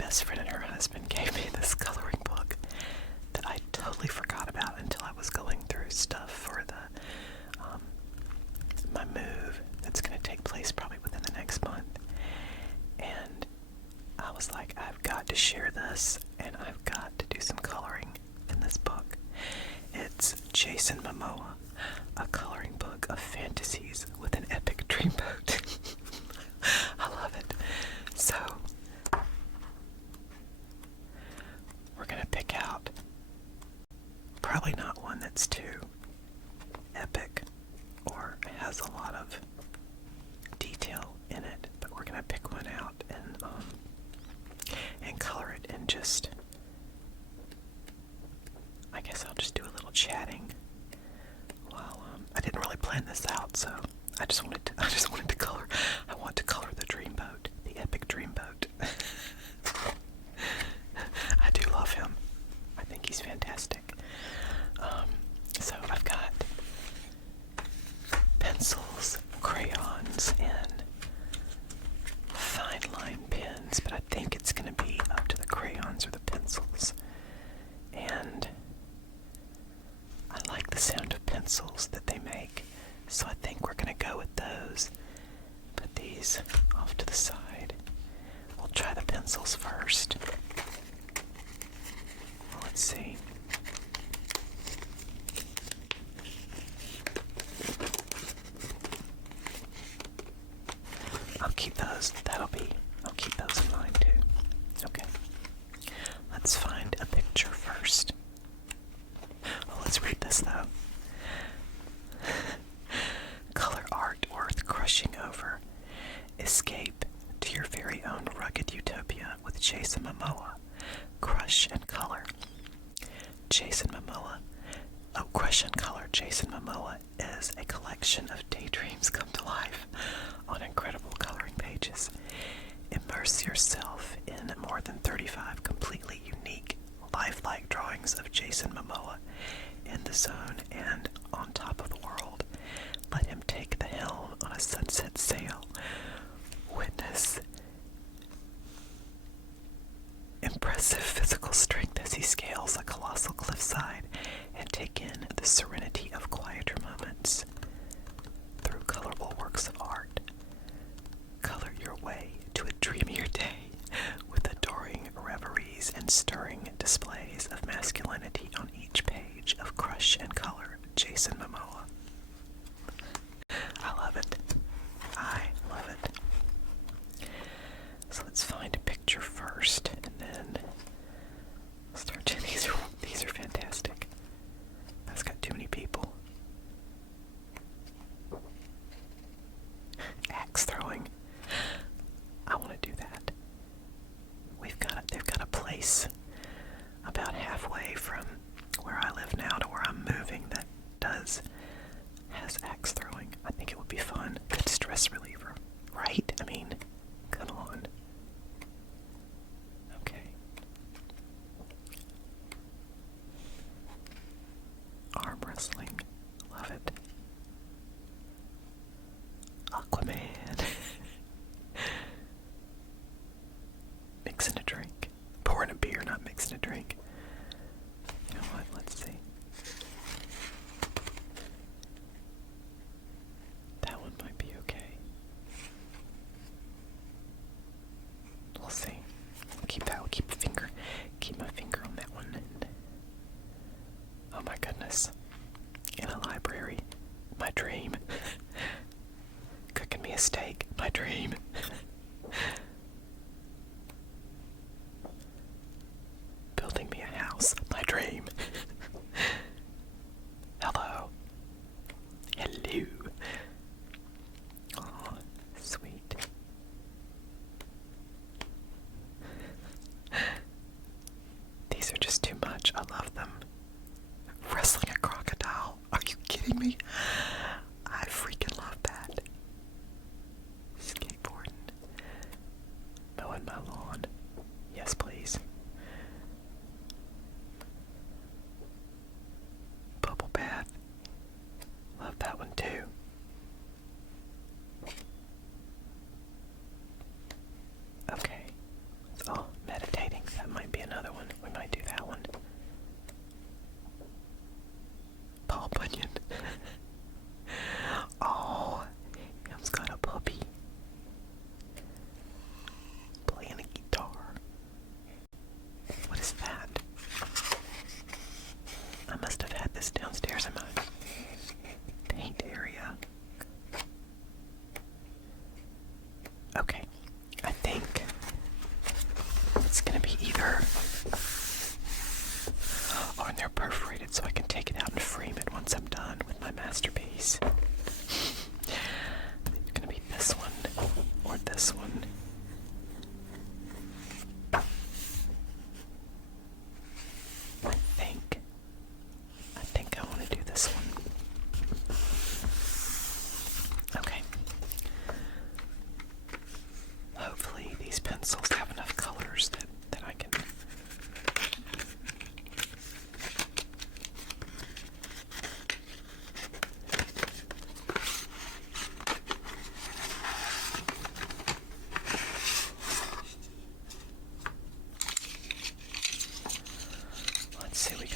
best friend and her husband gave me this coloring book that I totally forgot about until I was going through stuff for my move that's going to take place probably within the next month. And I was like, I've got to share this, and I've got to do some coloring in this book. It's Jason Momoa, a coloring book of fantasies with an epic dreamboat. I love it. So, we're going to pick out probably not one that's too epic or has a lot of detail in it, but we're going to pick one out and color it, and just, I guess I'll just do a little chatting while I didn't really plan this out, so I just wanted to color. I want to color the dreamboat, the epic dreamboat. I do love him. I think he's fantastic. So I've got pencils, crayons, and fine line pens, but I think it's going to be up to the crayons or the pencils. And I like the sound of pencils that they make, so I think we're going to go with those. Put these off to the side. We'll try the pencils first. Well, let's see. I'll keep those. I'll keep those in mind too. Okay. Let's find a picture first. Well, let's read this though. Color art worth crushing over. Escape to your very own rugged utopia with Jason Momoa. Crush and color. Crush and Color Jason Momoa is a collection of daydreams come to life on incredible coloring pages. Immerse yourself in more than 35 completely unique, lifelike drawings of Jason Momoa in the zone and on top of the world. Let him take the helm on a sunset sail. Witness impressive physical strength as he scales a colossal cliffside, and take in the serenity of quieter moments through colorful works of art. Color your way to a dreamier day with adoring reveries and stirring displays of masculinity on each page of Crush and Color, Jason Momoa. I love it. I love it. So let's find a picture first, and then start to. These are fantastic. That's got too many people. Axe throwing. I want to do that. They've got a place about halfway from where I live now to where I'm moving that has axe throwing. I think it would be fun. Good stress reliever, right? I mean, come on. Okay. Arm wrestling. Love it. Aquaman. Mixing a drink. Pouring a beer, not mixing a drink. You know what? Let's see. That one might be okay. We'll see. Keep my finger on that one. And oh my goodness. In a library. My dream. Cooking me a steak. My dream. Building me a house. My dream.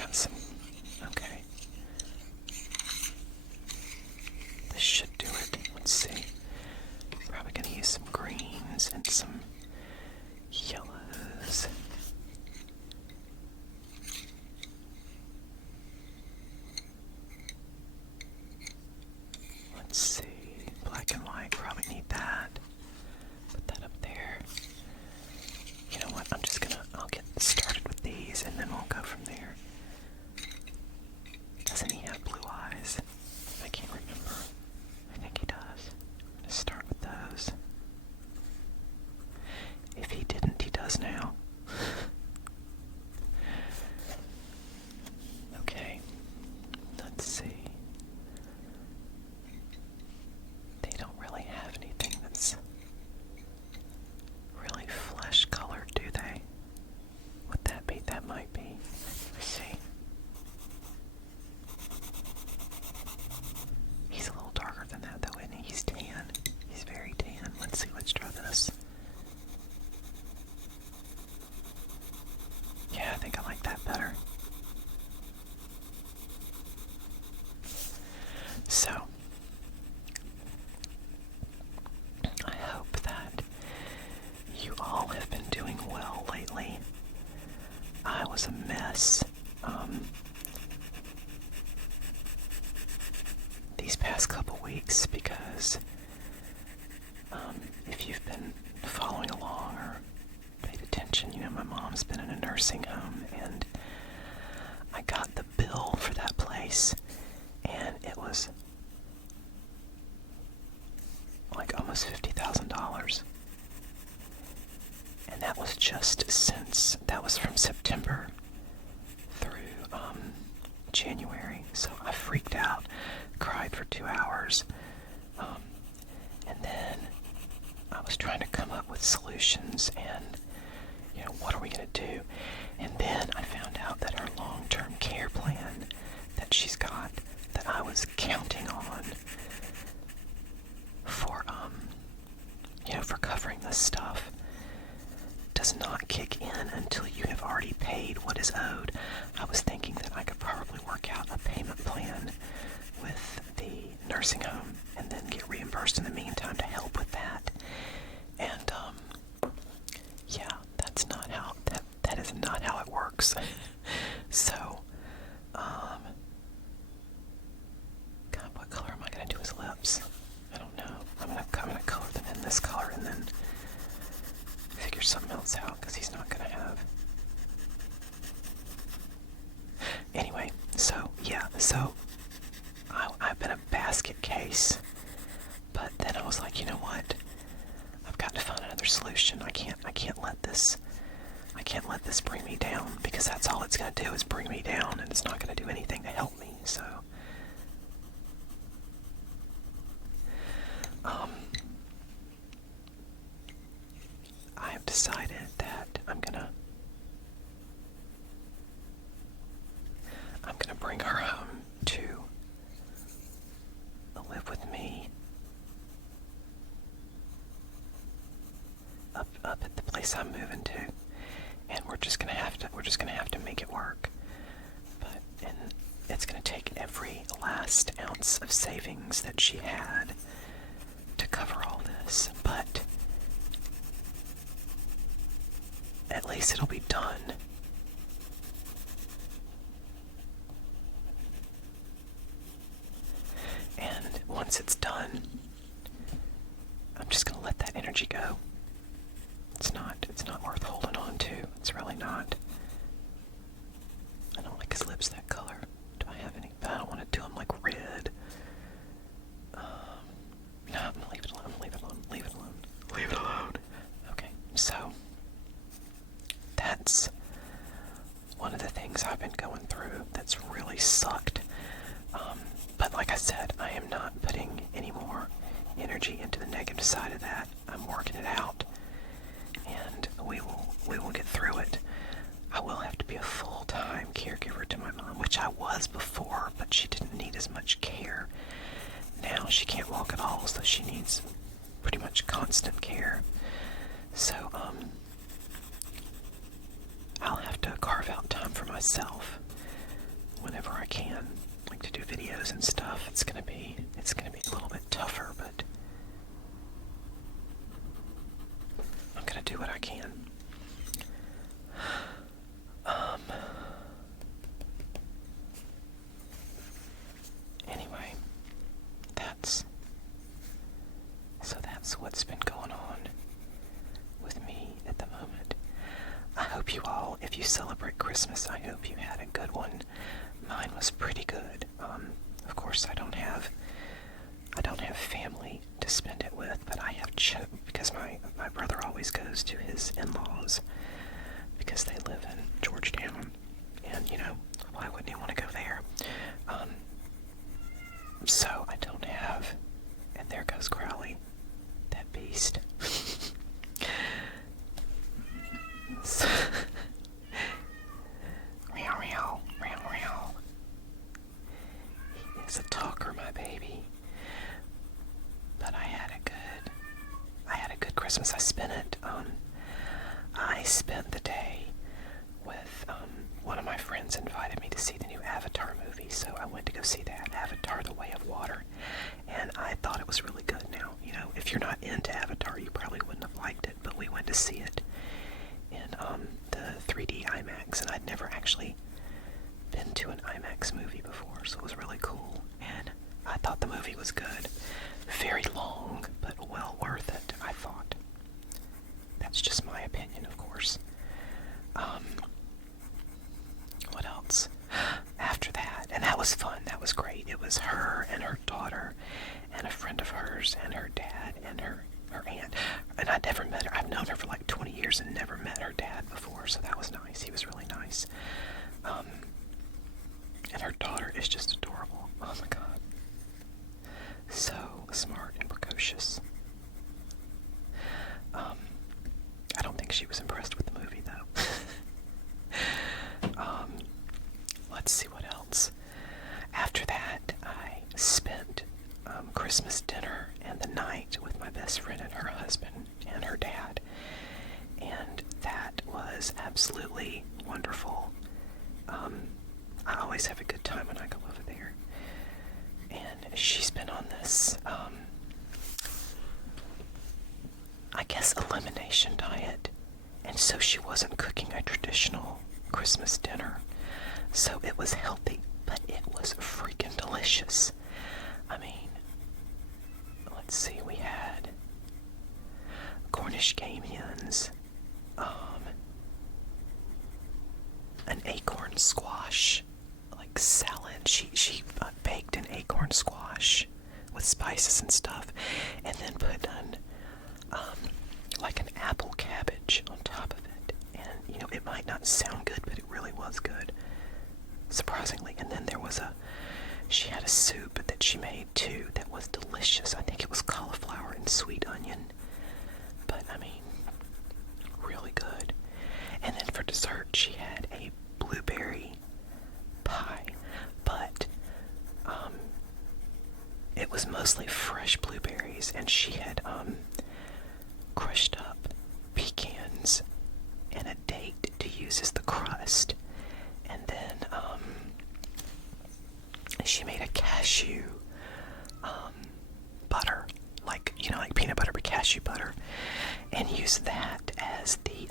got some. Okay. This should do it. Let's see. Probably gonna use some greens and some yellows. Let's see. Black and white. Probably need that. Put that up there. You know what? I'll get started with these and then we'll go from there. Doesn't he have blue eyes? I can't remember. I think he does. I'm going to start with those. If he didn't, he does now. Okay. Let's see. They don't really have anything that's really flesh colored, do they? Would that be? That might be. Let's see. He's a little darker than that though, isn't he? He's tan. He's very tan. Let's see, let's try this. Yeah, I think I like that better. So, I hope that you all have been doing well lately. I was a mess. These past couple weeks because if you've been following along or paid attention, you know my mom's been in a nursing home and I got the bill for that place and it was like almost $50,000. And that was that was from September through January. So I freaked out, cried for 2 hours, and then I was trying to come up with solutions and, you know, what are we going to do? And then I found out that her long-term care plan that she's got, that I was counting on for, for covering this stuff, does not kick in until you have already paid what is owed. I was thinking that I could probably work out a payment plan with the nursing home and then get reimbursed in the meantime to help with that. And yeah, that is not how it works. So God, what color am I gonna do his lips? I don't know. I'm gonna color them in this color and then figure something else out because he's not gonna have. Anyway, so yeah, I've been a basket case, but then I was like, you know what? I've got to find another solution. I can't let this bring me down because that's all it's gonna do is bring me down, and it's not gonna do anything to help me. So, I have decided that I'm gonna bring her home to live with me up at the place I'm moving to, and we're just gonna have to make it work. And it's gonna take every last ounce of savings that she had to cover all this, but at least it'll be done. And once it's done, I'm just gonna let that energy go. It's not worth holding on to. It's really not. I don't like his lips that color. Do I have any? I don't want to do them like red. No, I'm gonna leave it alone. Leave it alone. Okay, so that's one of the things I've been going through that's really sucked. But like I said, I am not putting any more energy into the negative side of that. I'm working it out, and we will get through it. I will have to be a full-time caregiver to my mom, which I was before, but she didn't need as much care. Now she can't walk at all, so she needs pretty much constant care. So, I'll have to carve out time for myself. whenever I can, like to do videos and stuff. It's gonna be a little bit tougher, but I'm gonna do what I can. Anyway, that's what's been going on with me at the moment. I hope you all, if you celebrate Christmas, I hope you had a good one. Mine was pretty good. Of course, I don't have family to spend it with, but I have because my brother always goes to his in-laws because they live in Georgetown, and why wouldn't he want to go there? So I don't have, and there goes Crowley, that beast. So, meow, meow, meow, meow. He is a talker, my baby. But I had a good Christmas. I spent the day with one of my friends invited me to see the new Avatar movie, so I went to go see that, Avatar: The Way of Water, and I thought it was really good. Now, if you're not into Avatar, you probably wouldn't have liked it, but we went to see it in the 3D IMAX, and I'd never actually been to an IMAX movie before, so it was really cool, and I thought the movie was good. Very long, but well worth it, I thought. That's just my opinion, of course. What else? After that, and that was fun, that was great. It was her and her daughter, and a friend of hers, and her dad, and her aunt. And I'd never met her. I've known her for like 20 years and never met her dad before, so that was nice. He was really nice. And her daughter is just adorable. Oh my god. So smart and precocious. I don't think she was impressed with the movie, though. Let's see what else. After that, I spent Christmas dinner and the night with my best friend and her husband and her dad, and that was absolutely wonderful. I always have a good time when I go over there, and she's been on this I guess elimination diet, and so she wasn't cooking a traditional Christmas dinner, so it was healthy, but it was freaking delicious. I mean, let's see, we had Cornish game hens, an acorn squash, like salad. She baked an acorn squash with spices and stuff, and then put on like an apple cabbage on top of it. And it might not sound good, but it really was good, surprisingly. And then she had a soup that she made too that was delicious. I think it was cauliflower and sweet onion, but I mean, really good. And then for dessert, she had a blueberry pie, but it was mostly fresh blueberries, and she had crushed up pecans and a date to use as the crust, and then she made a cashew butter, like peanut butter but cashew butter, and used that as the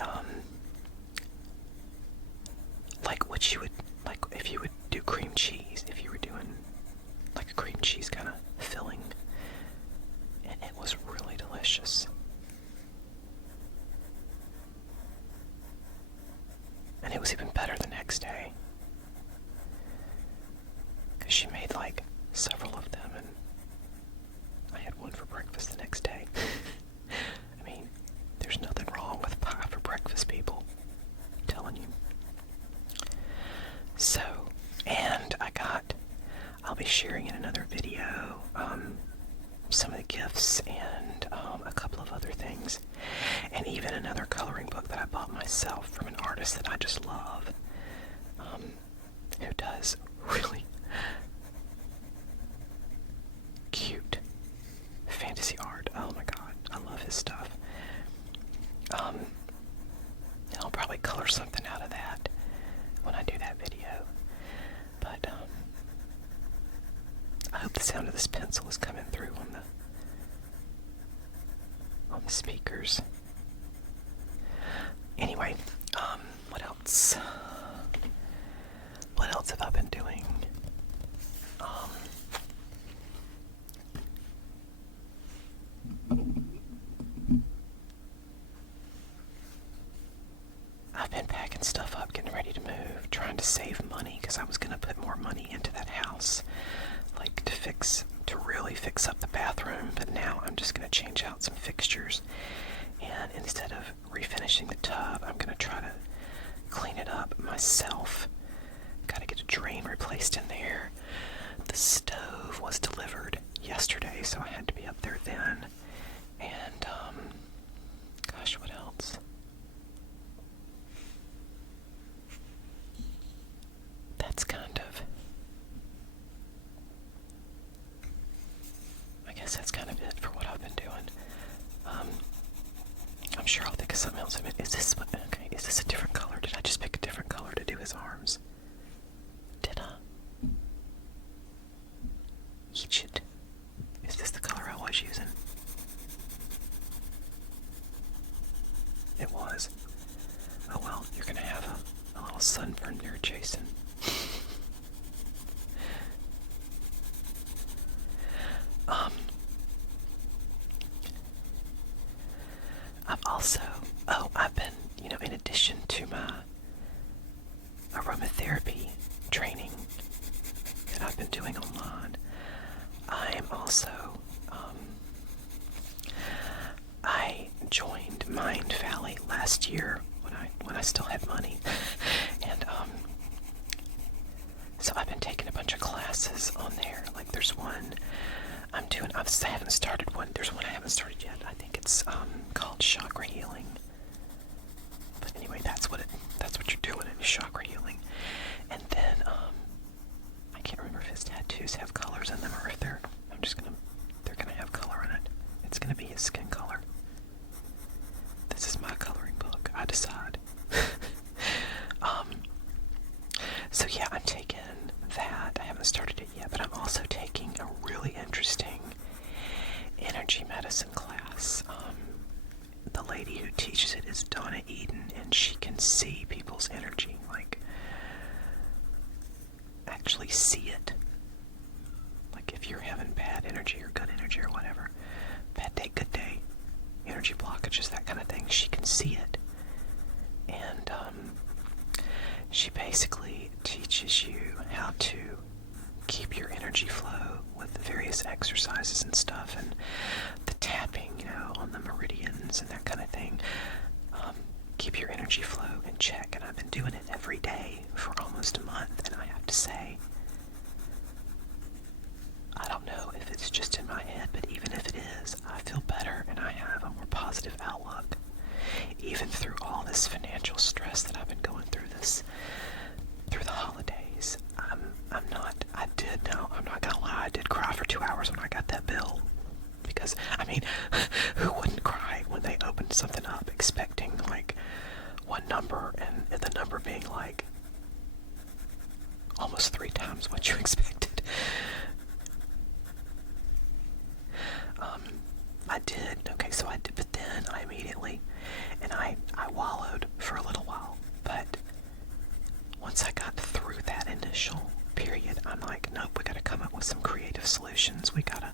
like what you would, like if you would do cream cheese, if you were doing like a cream cheese kind of filling, and it was really delicious. And it was even better the next day, because she made like several of them, and I had one for breakfast the next day. I mean, there's nothing wrong with pie for breakfast, people. I'm telling you. So, and I'll be sharing in another video some of the gifts and a couple of other things, and even another coloring book that I bought myself from an artist that I just love, who does really cute fantasy art. Oh my god, I love his stuff. And I'll probably color something out of that when I do that video. But sound of this pencil is coming through on the speakers. Anyway, what else? What else have I been doing? I've been packing stuff up, getting ready to move, trying to save money because I was going to put more money into that house, like to really fix up the bathroom, but now I'm just going to change out some fixtures, and instead of refinishing the tub, I'm going to try to clean it up myself. Got to get a drain replaced in there. The stove was delivered yesterday, so I had to be up there then. And, gosh, what else? That's I guess that's kind of it for what I've been doing. I'm sure I'll think of something else. Is this a different color? Did I just pick a different color to do his arms? Did I? Chit. Is this the color I was using? It was. Oh well, you're gonna have a little sunburn there, Jason. I've been, in addition to my aromatherapy training that I've been doing online, I am also, I joined Mind Valley last year when I still had money, and so I've been taking a bunch of classes on there. Like there's one I haven't started one. There's one I haven't started yet. I think it's called chakra healing. But anyway, that's what you're doing in chakra healing. And then I can't remember if his tattoos have colors in them or if they're gonna have color in it. It's gonna be his skin color. This is my coloring book. I decide. So yeah, I'm taking that. I haven't started it yet, but I'm also taking a really interesting energy medicine class. The lady who teaches it is Donna Eden, and she can see people's energy, like actually see it. Like if you're having bad energy or good energy or whatever, bad day, good day, energy blockages, that kind of thing, she can see it. And she basically teaches you how to keep your energy flow with the various exercises and stuff, and the tapping, on the meridians and that kind of thing. Keep your energy flow in check, and I've been doing it every day for almost a month, and I have to say, I don't know if it's just in my head, but even if it is, I feel better and I have a more positive outlook. Even through all this financial stress that I've been going through through the holidays, I'm not gonna lie, I did cry for 2 hours when I got that bill. Because, who wouldn't cry when they opened something up expecting, like, one number, and the number being, like, almost 3 times what you expected? I did, but then I immediately, and I wallowed for a little while, but once I got through that initial period, I'm like, nope, we gotta come up with some creative solutions. We gotta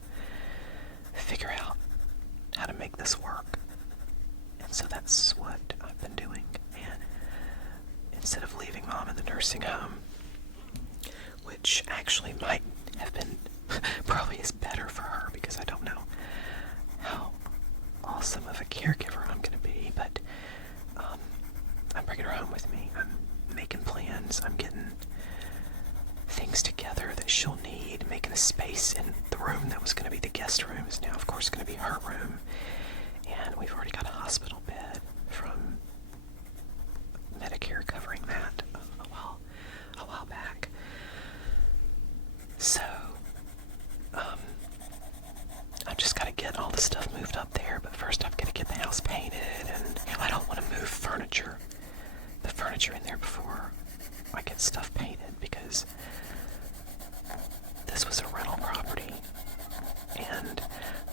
figure out how to make this work. And so that's what I've been doing. And instead of leaving Mom in the nursing home, which actually might have been probably is better for her, because I don't know how awesome of a caregiver I'm going to be, but I'm bringing her home with me. I'm making plans. I'm getting things together that she'll need, making a space in the room that was going to be the guest room is now, of course, going to be her room. And we've already got a hospital bed from Medicare covering that a while back. So, I've just got to get all the stuff moved up there, but first I've got to get the house painted, and I don't want to move the furniture in there before I get stuff painted, because this was a rental property, and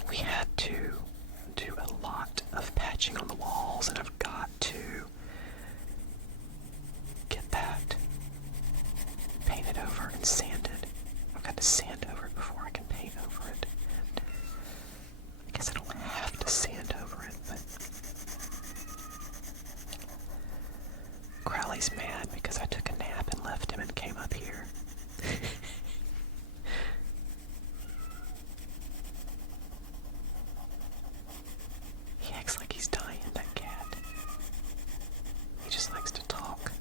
we had to do a lot of patching on the walls, and I've got to get that painted over and sanded. I've got to sand over it before I can paint over it. I guess I don't have to sand over it, but Crowley's mad because I took a nap and left him and came up here. He acts like he's dying, that cat. He just likes to talk.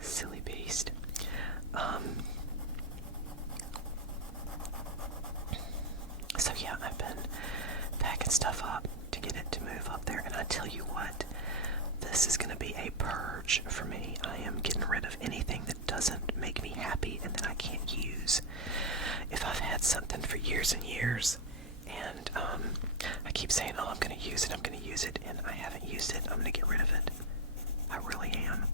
Silly beast. So yeah, I've been packing stuff up to get it to move up there, and I tell you what, this is going to be a purge for me. I am getting rid of anything that doesn't make me happy and that I can't use. If I've had something for years and years, and I keep saying, oh, I'm going to use it, and I haven't used it, I'm going to get rid of it. I really am.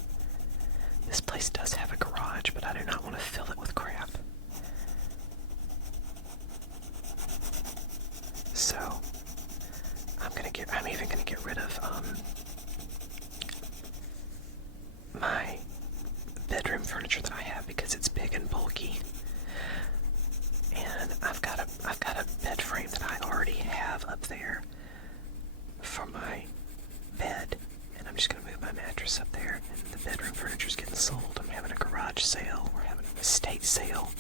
This place does have a garage, but I do not want to fill it with crap. So, I'm even gonna get rid of my bedroom furniture that I have because it's big and bulky. And I've got a bed frame that I already have up there for my bed. And I'm just gonna move my mattress up there, and the bedroom furniture's getting sold. I'm having a garage sale, we're having an estate sale.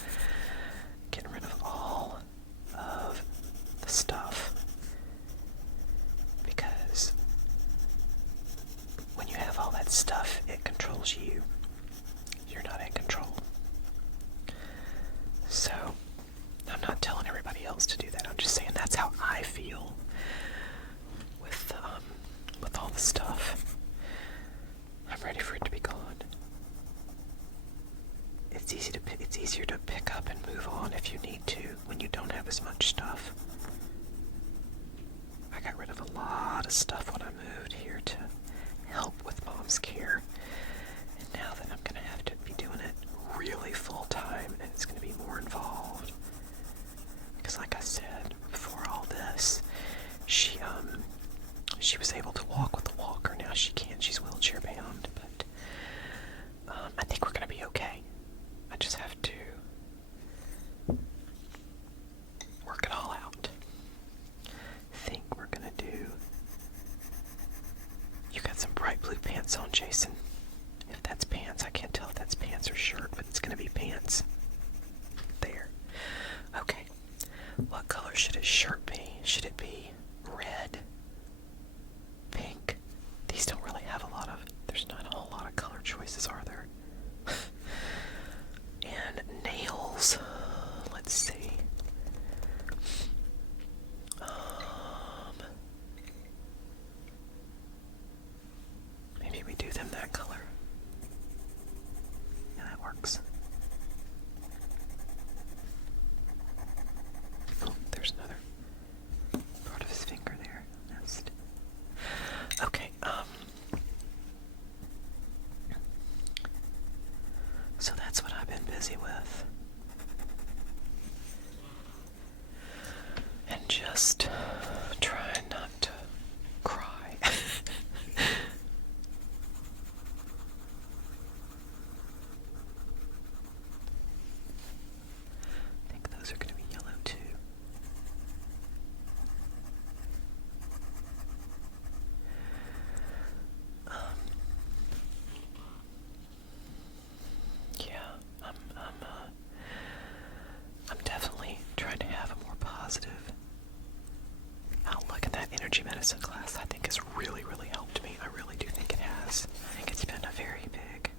Getting rid of all of the stuff. Because when you have all that stuff, it controls you. You're not in control. So, I'm not telling everybody else to do that. I'm just saying that's how I feel with all the stuff. I'm ready for it to be gone. It's easier to pick up and move on if you need to when you don't have as much stuff. I got rid of a lot of stuff when I moved here to help with Mom's care. And now that I'm going to have to be doing it really full time, and it's going to be more involved. Because like I said, before all this, she was able to walk with the walker. Now she can't. She's wheelchair bound. But I think we're going to be okay. I just have to work it all out. I think we're going to do... You got some bright blue pants on, Jason. If that's pants, I can't tell if that's pants or shirt, but it's going to be pants. There. Okay. What color should his shirt be? Should it be red? Pink? These don't really have a lot of... There's not a whole lot of color choices, are there? And nails. Let's see. Maybe we do them that color. Yeah, that works. Oh, there's another part of his finger there. Missed. Okay, so that's what I've been busy with. And just trying not to cry. I think those are going to be yellow too. Yeah, I'm definitely trying to have a more positive outlook. That energy medicine class, I think, has really, really helped me. I really do think it has. I think it's been a very big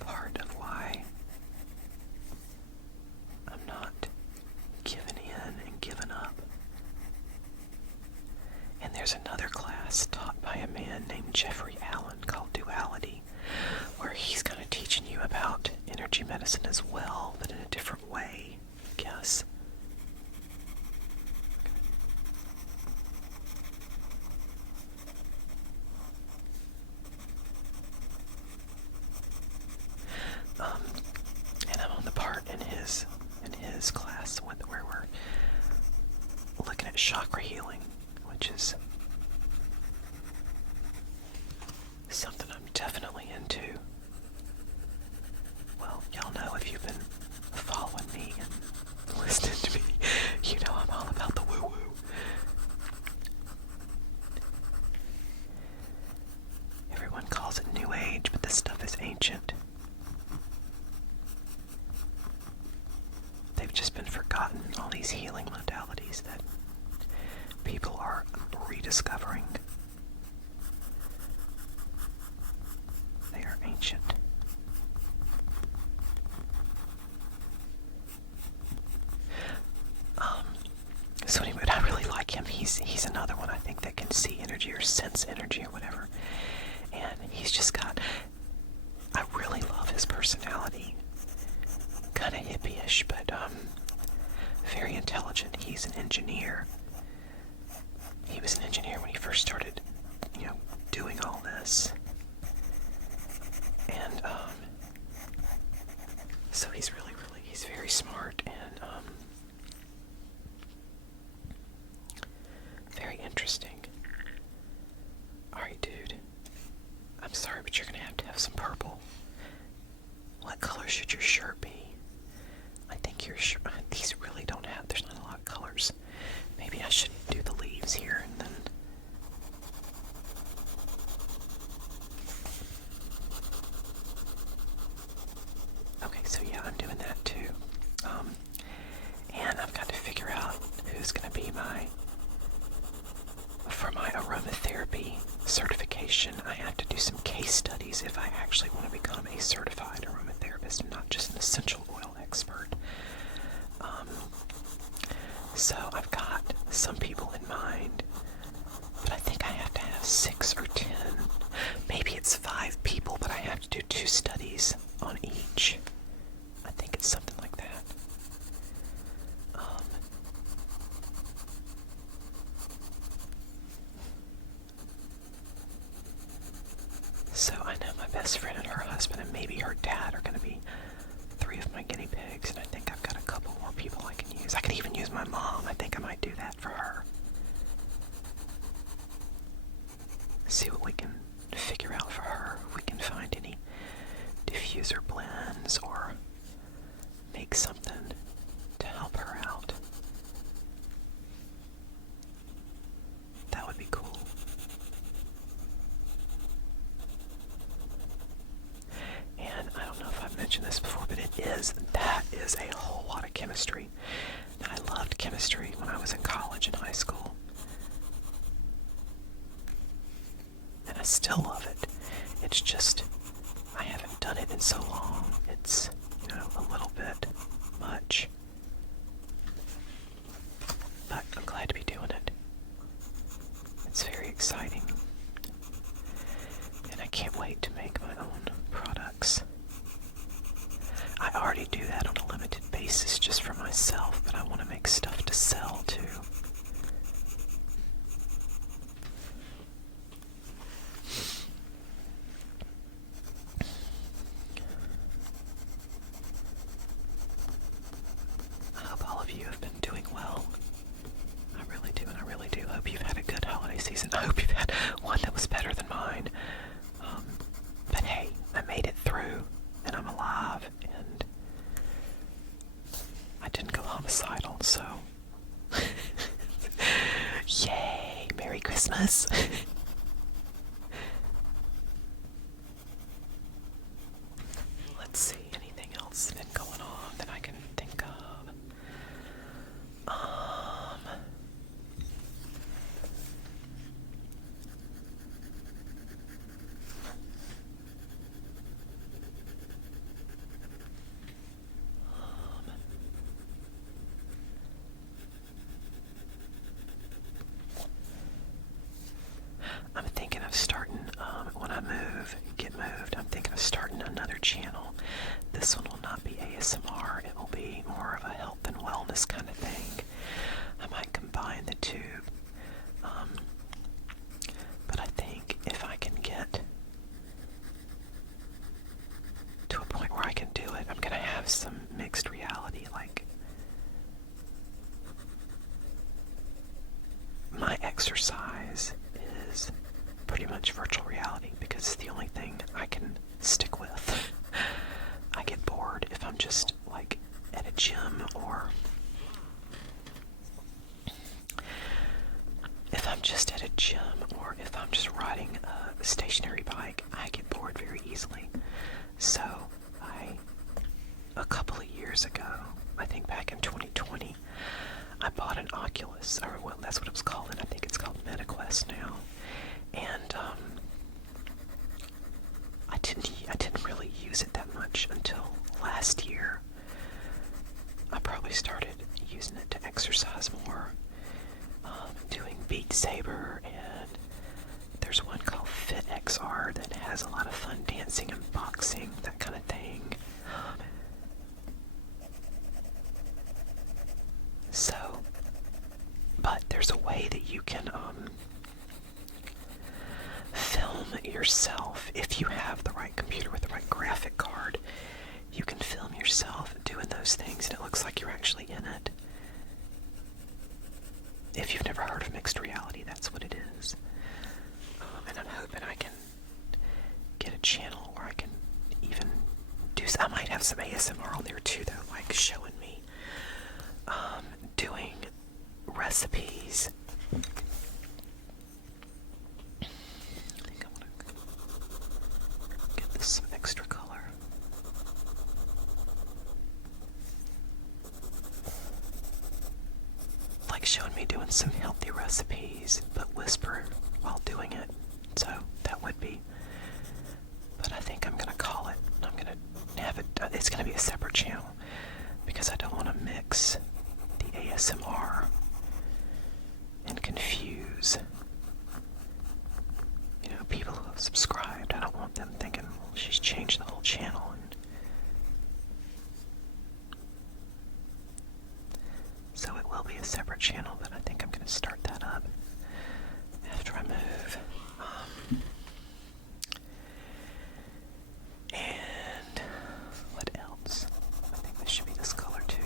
part of why I'm not giving in and giving up. And there's another class taught by a man named Jeffrey Allen called Duality, where he's kind of teaching you about energy medicine as well, but in a different way, I guess. And I'm on the part in his class where we're looking at chakra healing, which is something I'm definitely into. Well, y'all know if you've been following me and listening to me, you know I'm all about the woo-woo. Everyone calls it New Age, but this stuff is ancient. They've just been forgotten, all these healing modalities that people are rediscovering. They are ancient. So anyway, I really like him. He's another one I think that can see energy or sense energy or whatever. And he's just got, I really love his personality. Kind of hippie-ish, but very intelligent. He's an engineer. He was an engineer when he first started, doing all this. And so he's he's very smart and very interesting. Alright, dude. I'm sorry, but you're gonna have to have some purple. What color should your shirt be? I think your shirt, these really don't have, there's not a lot of colors. Maybe I should do the leaves here and then. Okay, so yeah, I'm doing that too. And I've got to figure out who's going to be for my aromatherapy certification. I have to do some case studies if I actually want to become a certified aromatherapist and not just an essential oil expert. So I've got some people in mind, but I think I have to have 6 or 10. Maybe it's 5 people, but I have to do 2 studies on each. I think it's something like that. So I know my best friend and her husband and maybe her dad are going to be 3 of my guinea pigs, and I think I've got a couple more people I can use. I could even use my mom. I think I might do that for her. See what we can figure out for her. If we can find any diffuser blends or make something to help her out. That would be cool. And I don't know if I've mentioned this before, but that is a whole lot of chemistry. And I loved chemistry when I was in college and high school. And I still love it. It's just, I haven't done it in so long. It's, a little bit much. But I'm glad to be doing it. It's very exciting. And I can't wait to make my own products. I already do that on a limited basis just for myself, but I want to make stuff to sell too. I hope all of you have been doing well. I really do, and I really do hope you've had a good holiday season. I hope you've had watch virtual reality because it's the only thing I can stick with. I get bored if I'm just like at a gym, or if I'm just at a gym, or if I'm just riding a stationary bike. I get bored very easily. So a couple of years ago, I think back in 2020, I bought an Oculus, or well, that's what it was called, and I think it's called MetaQuest now. And I didn't really use it that much until last year. I probably started using it to exercise more, doing Beat Saber, and there's one called Fit XR that has a lot of fun dancing and boxing, that kind of thing. So, but there's a way that you can film yourself. If you have the right computer with the right graphic card, you can film yourself doing those things, and it looks like you're actually in it. If you've never heard of mixed reality, that's what it is. And I'm hoping I can get a channel where I can even do. I might have some ASMR on there too, though, like showing me doing recipes. I think I want to get this some extra color. Like showing me doing some healthy recipes, but whisper while doing it. So that would be. But I think I'm gonna call it. I'm gonna have it. It's gonna be a separate channel because I don't want to mix the ASMR and confuse, people who have subscribed. I don't want them thinking, well, she's changed the whole channel. So it will be a separate channel, but I think I'm going to start that up after I move. And what else? I think this should be this color too.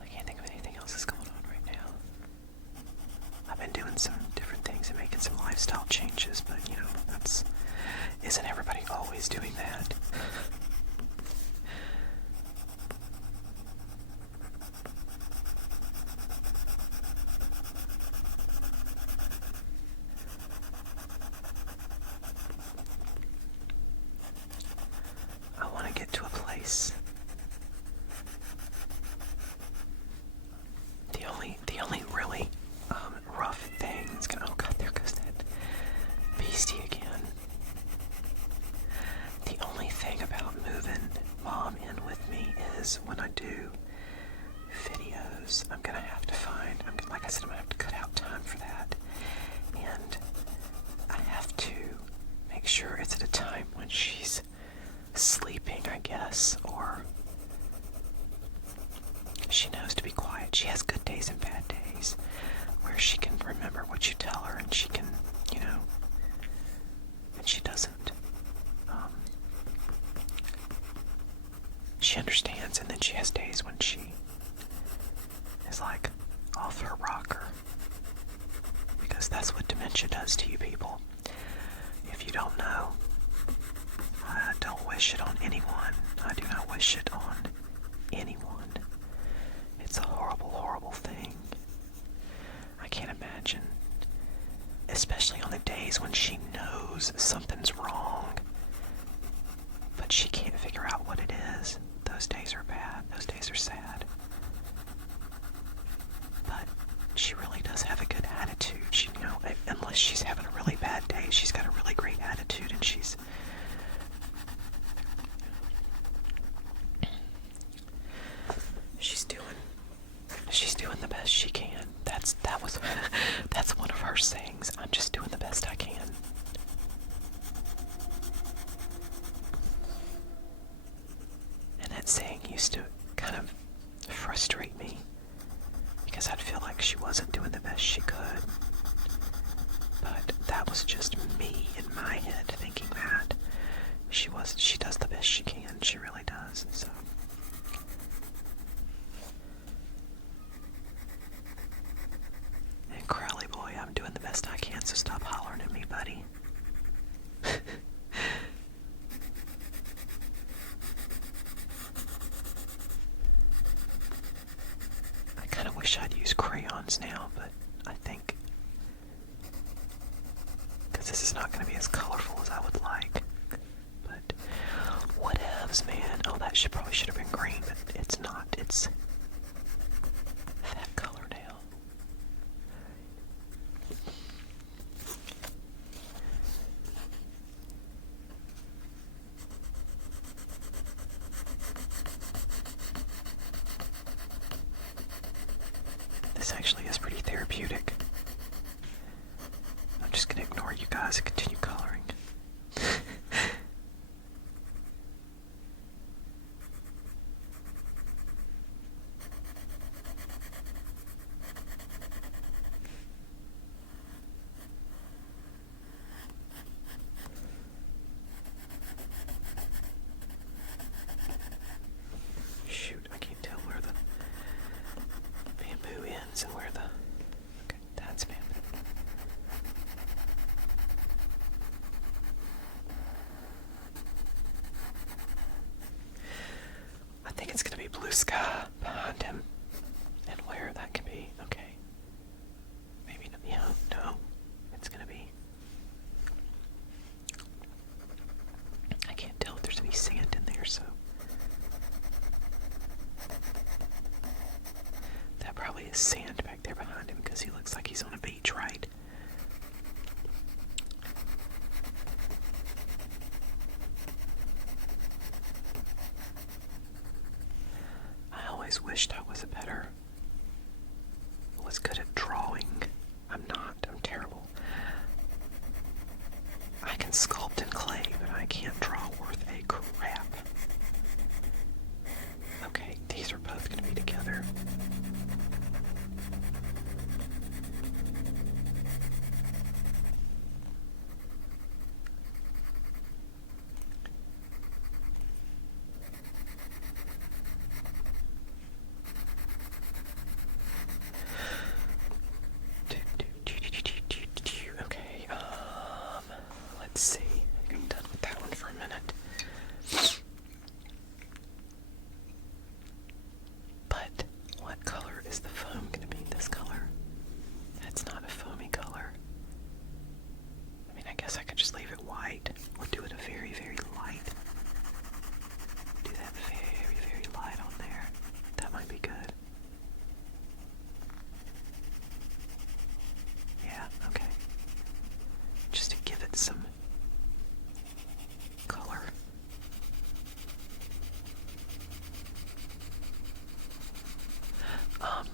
I can't think of anything else that's going on right now. I've been doing some different things and making some lifestyle changes, but isn't everybody always doing that? I want to get to a place. The only really rough thing is gonna. Oh God, there goes that beastie again. The only thing about moving Mom in with me is when I do videos, I'm gonna have to find. Like I said, I'm gonna have to cut out time for that, and I have to make sure it's at a time when she's sleeping, I guess, or she knows to be quiet. She has good days and bad days where she can remember what you tell her, and she can, and she doesn't. She understands, and then she has days when she is like off her rocker, because that's what dementia does to you people. If you don't know, I don't wish it on anyone. I do not wish it on anyone. It's a horrible, horrible thing. I can't imagine, especially on the days when she knows something's wrong, but she can't figure out what it is. Those days are bad. Those days are sad. But she really does have a good attitude. She, unless she's having a really bad day, she's got a really great attitude, and she's doing the best she can. That's one of her sayings. I'm just doing the best I can. And that saying used to kind of frustrate me she wasn't doing the best she could. But that was just me in my head thinking that. She does the best she can. She really does. So and Crowley boy, I'm doing the best I can, so stop hollering at me, buddy. I kind of wish I'd use crayons now, but I think because this is not going to be as colorful as I would like. But whatevs, man. Oh, that probably should have been green, but it's not. It's that color now. This actually is pretty therapeutic. I'm just going to ignore you guys and continue coloring. Shoot, I can't tell where the bamboo ends and where the... Okay, that's bamboo. I think it's going to be blue sky behind him. And where that could be, okay. Maybe, yeah, no. It's going to be... I can't tell if there's any sand in there, so... That probably is sand back there behind him because he looks like he's on a beach, right? I always wished I was good at drawing. I'm not. I'm terrible. I can sculpt in clay, but I can't draw worth a crap. Okay, these are both going to be together. Okay, let's see. I'm done with that one for a minute. But what color is the foam going to be? This color? That's not a foamy color. I mean, I guess I could just leave it white or do it a very, very light. Do that very, very light on there. That might be good. Yeah, okay. Just to give it some color. Well,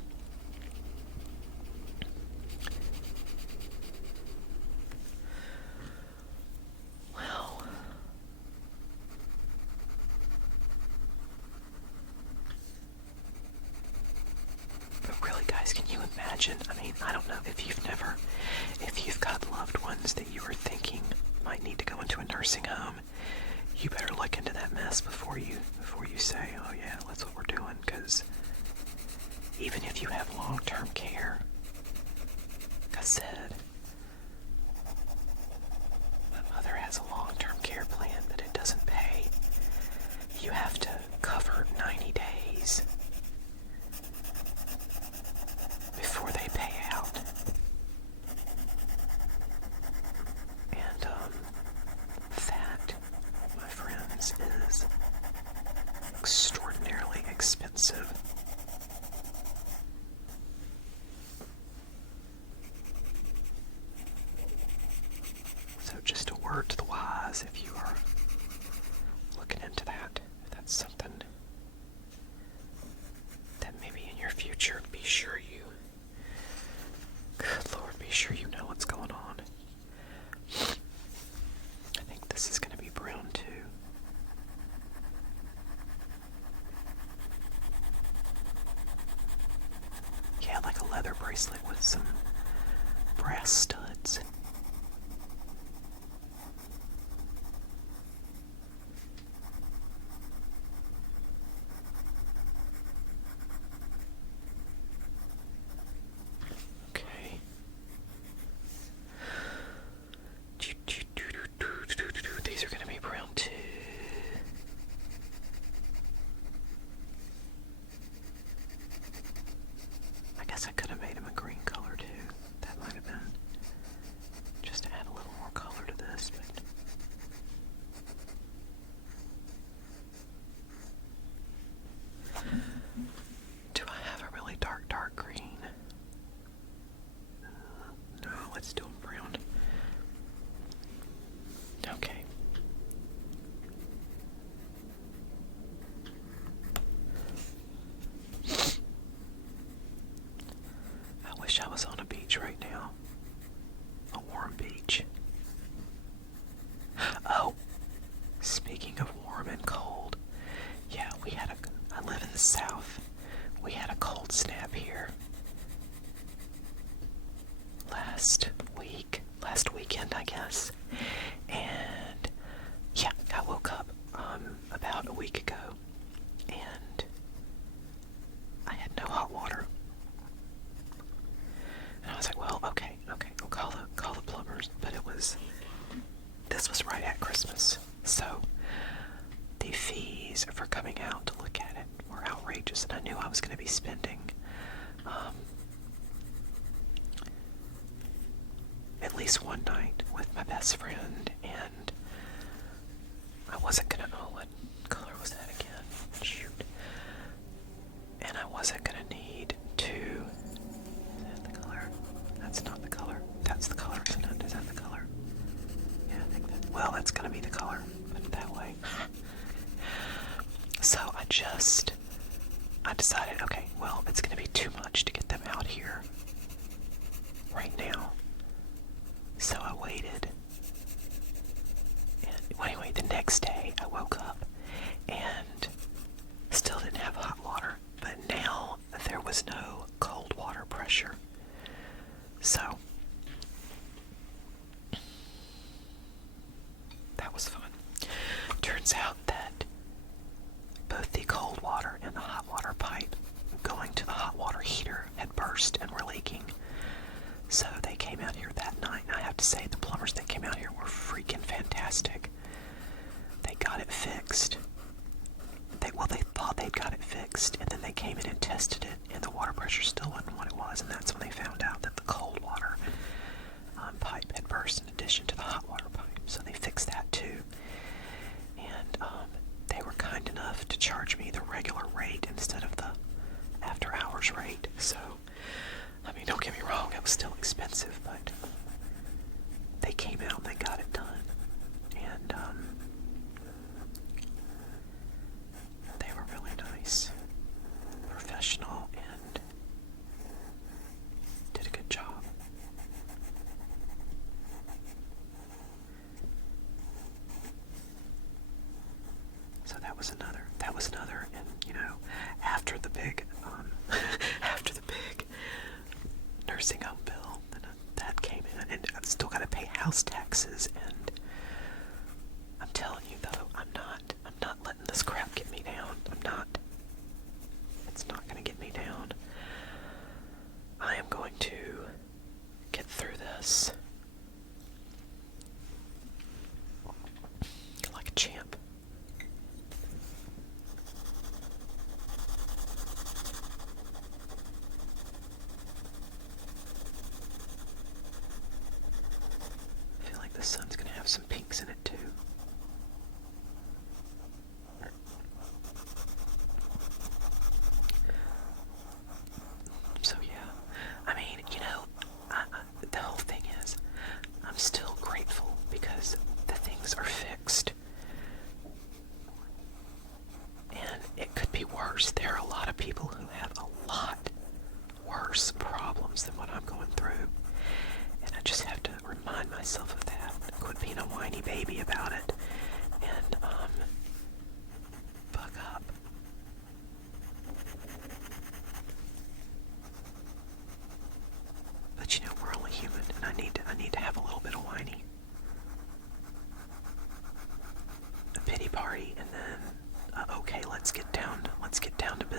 but really, guys, can you imagine? I mean, I don't know if you've got loved ones that you are thinking might need to go into a nursing home, you better look into that mess before you say, oh yeah, that's what we're doing, because even if you have long-term care, like I said, my mother has a long-term care plan, but it doesn't pay. You have to cover 90 days before they pay out. And that, my friends, is extraordinarily expensive. leather bracelet with some brass studs. Okay. These are going to be brown too. I guess I could have made them a green color too. That might have been just to add a little more color to this, but do I have a really dark green? No, let's do a brown. Okay. I wish I was on a beach right now. A warm beach. Oh, speaking of warm and cold, yeah, I live in the South. We had a cold snap here last weekend, I guess. And yeah, I woke up about a week ago and I had no hot water. And I was like, well, okay, we'll call the plumbers. But this was right at Christmas, so the fees for coming out to look at it were outrageous, and I knew I was going to be spending at least one night with my best friend, and I wasn't going to, what color was that again? Shoot. And I wasn't going to need to, is that the color? That's not the color. That's the color, isn't it? Is that the color? Yeah, I think that, well, that's going to be the color, put it that way. So I decided, okay, well, it's going to be too much to get them out here right now. So I waited. And anyway, the next day I woke up and still didn't have hot water, but now there was no cold water pressure. So that was fun. Turns out that both the cold water and the hot water pipe going to the hot water heater had burst and were leaking. So they came out here that night, and I have to say the plumbers that came out here were freaking fantastic. They got it fixed. They thought they'd got it fixed, and then they came in and tested it, and the water pressure still wasn't what it was, and that's when they found out that the cold water pipe had burst in addition to the hot water pipe. So they fixed that too. And they were kind enough to charge me the regular rate instead of the after hours rate. So, I mean, don't get me wrong, it was still expensive, but they came out and they got it done. And they were really nice, professional, and did a good job. So that was another, and you know, after the big nursing home bill, then that came in, and I've still got to pay house taxes. And I'm telling you though, I'm not letting this crap get me down. It's not going to get me down. I am going to get through this like a champ. I feel like the sun's going to have some pinks in it too. So yeah, I mean, you know, the whole thing is, I'm still grateful because the things are fixed. And it could be worse. There are a lot of people who have a lot worse problems than what I'm going through. And I just have to remind myself of that. Quit being a whiny baby about it. And, buck up.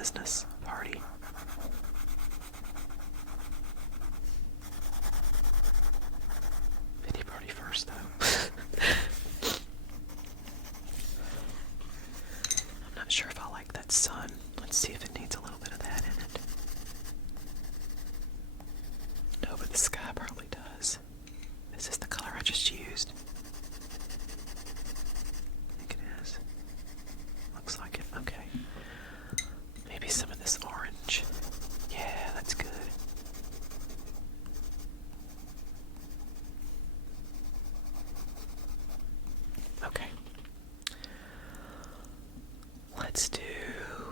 business party. Pity party first, though. I'm not sure if I like that sun. Let's see if it needs a little bit of that in it. No, but the sky probably does. Is this the color I just used? I think it is. Looks like it. Okay. Maybe some of this orange. Yeah, that's good. Okay. Let's do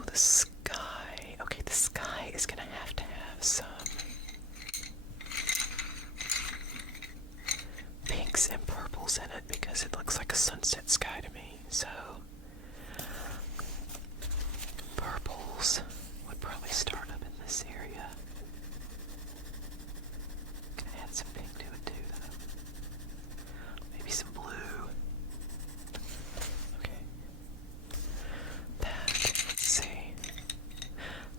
the sky. Okay, the sky is gonna have to have some pinks and purples in it because it looks like a sunset sky to me. So purples would probably start up in this area. Gonna add some pink to it too, though. Maybe some blue. Okay. Let's see.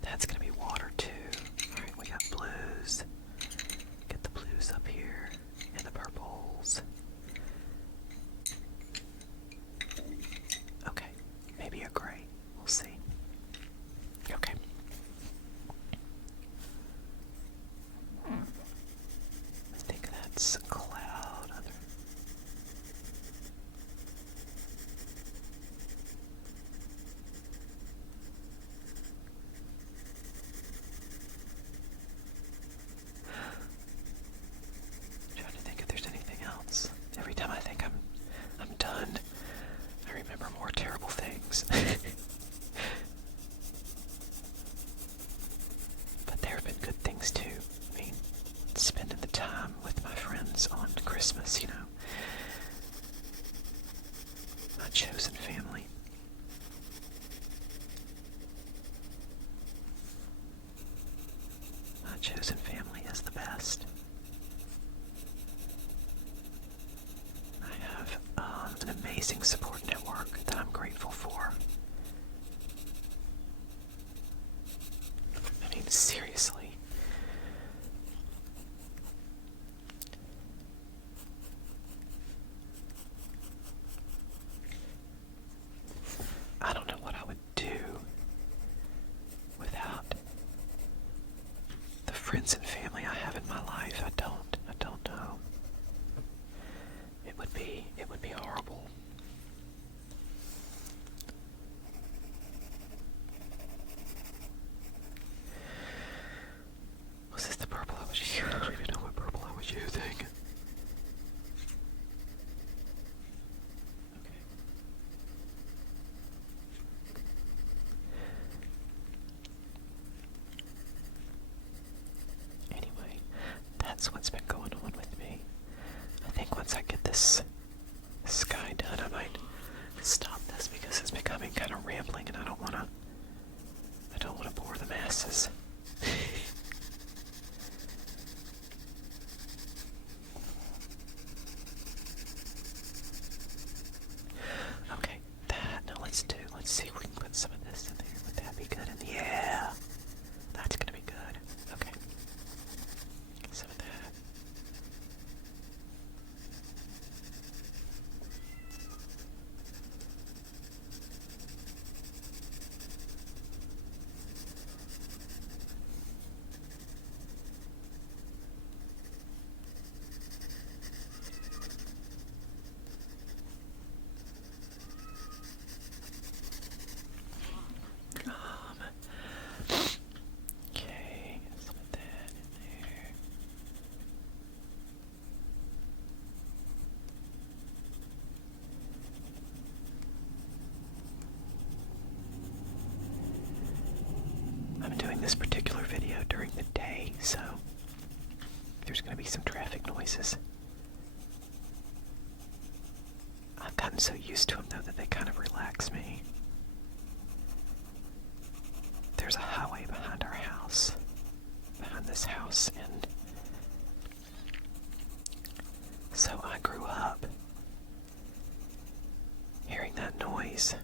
That's gonna be water too. Alright, we got blues. Get the blues up here. And the purples. Okay. Maybe a gray. We'll see. Okay. I think that's a cloud. Trying to think if there's anything else. Every time I think I'm done, I remember more terrible things. But there have been good things too. I mean, spending the time with my friends on Christmas, you know. My chosen family. My chosen family is the best. I have an amazing support network that I'm grateful for. I mean, seriously. I don't know what I would do without the friends and family I have in my life. I don't know. It would be horrible. Was this the purple I was using? I don't even know what purple I was using. Okay. Anyway, that's what's been going on with me. I think once I get this sky done, I might stop this because it's becoming kind of rambling and I don't want to bore the masses. Okay, let's see if we can put some of this in there. Would that be good? And yeah, that's gonna be good. Okay, get some of that. Okay, get some of that in there. I'm doing this particular video during the day, so there's going to be some traffic noises. I've gotten so used to them, though, that they kind of relax me. There's a highway behind our house, behind this house, and so I grew up hearing that noise.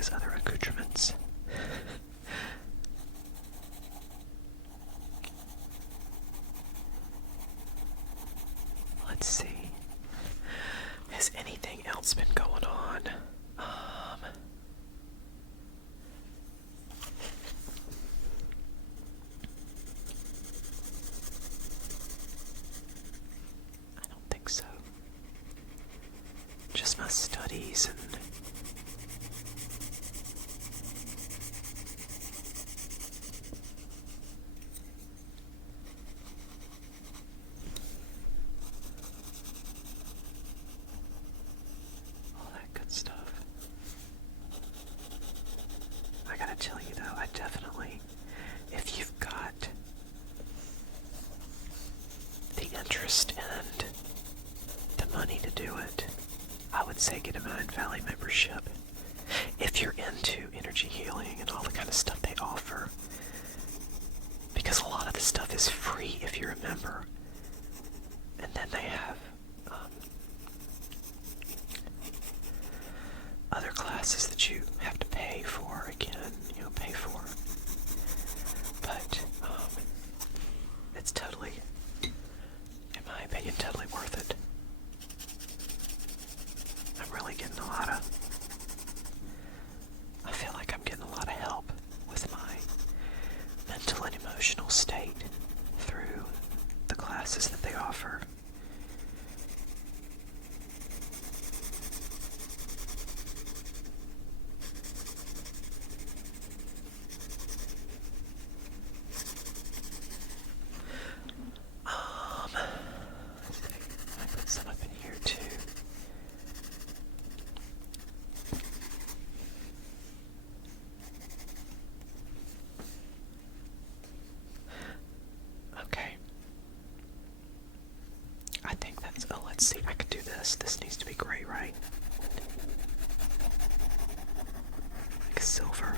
his other accoutrements. Let's see. Has anything else been going on? I don't think so. Just my studies and all that good stuff. I gotta tell you though, I definitely, if you've got the interest and the money to do it, I would say get a Mind Valley membership. If you're into energy healing and all the kind of stuff they offer, because a lot of the stuff is free if you're a member. And then they have other classes that you have to pay for, again, pay for. But it's totally, in my opinion, totally worth it. I'm really getting I feel like I'm getting a lot of help with my mental and emotional state through the classes that they offer. I put some up in here too. Okay. I think that's, let's see, I could do this. This needs to be gray, right? Like silver.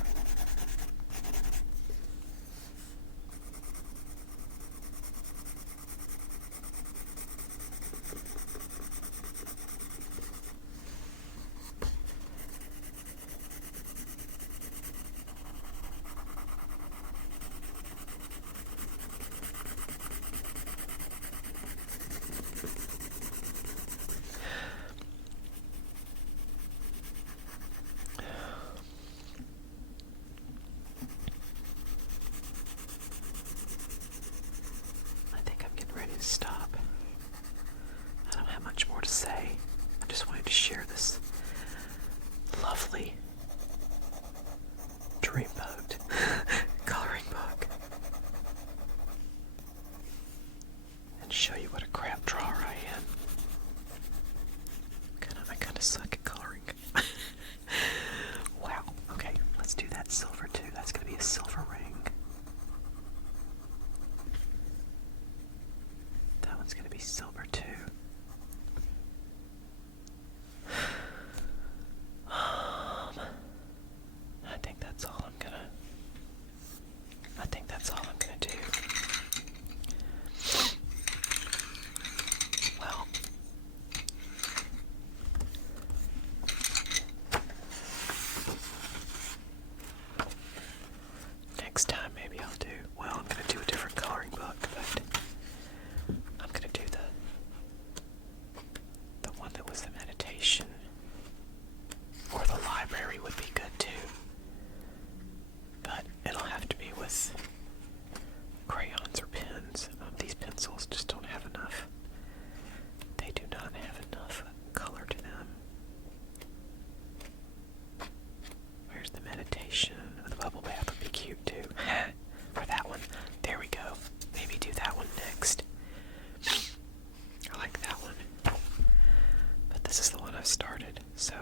Stop. I don't have much more to say. I just wanted to share this lovely dreamboat coloring book and show you what a crap drawer I am. I kind of suck at coloring. Wow. Okay, let's do that silver too. That's going to be a silver ring. It's going to be silver too. I think that's all I'm gonna do. Well, next time maybe I'll do, I'm gonna do a different coloring book, but I'm gonna do the one that was the meditation, or the library would be good too, but it'll have to be with crayons or pens. These pencils just don't have enough. They do not have enough color to them. Where's the meditation? Oh, the bubble bath would be cute too. Or that one. There we go. Maybe do that one next. I like that one. But this is the one I've started, so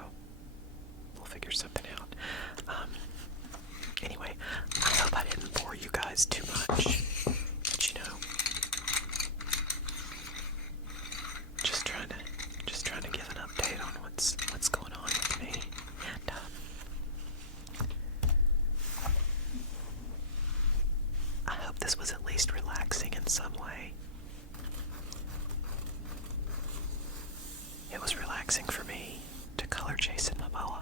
we'll figure something out. Anyway, I hope I didn't bore you guys too much. But just trying to give an update on what's going on with me. And I hope this was at least relaxing in some way. It was relaxing for me to color Jason Momoa.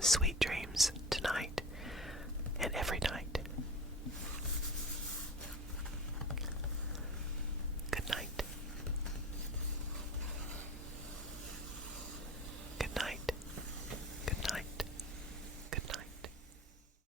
sweet dreams tonight and every night.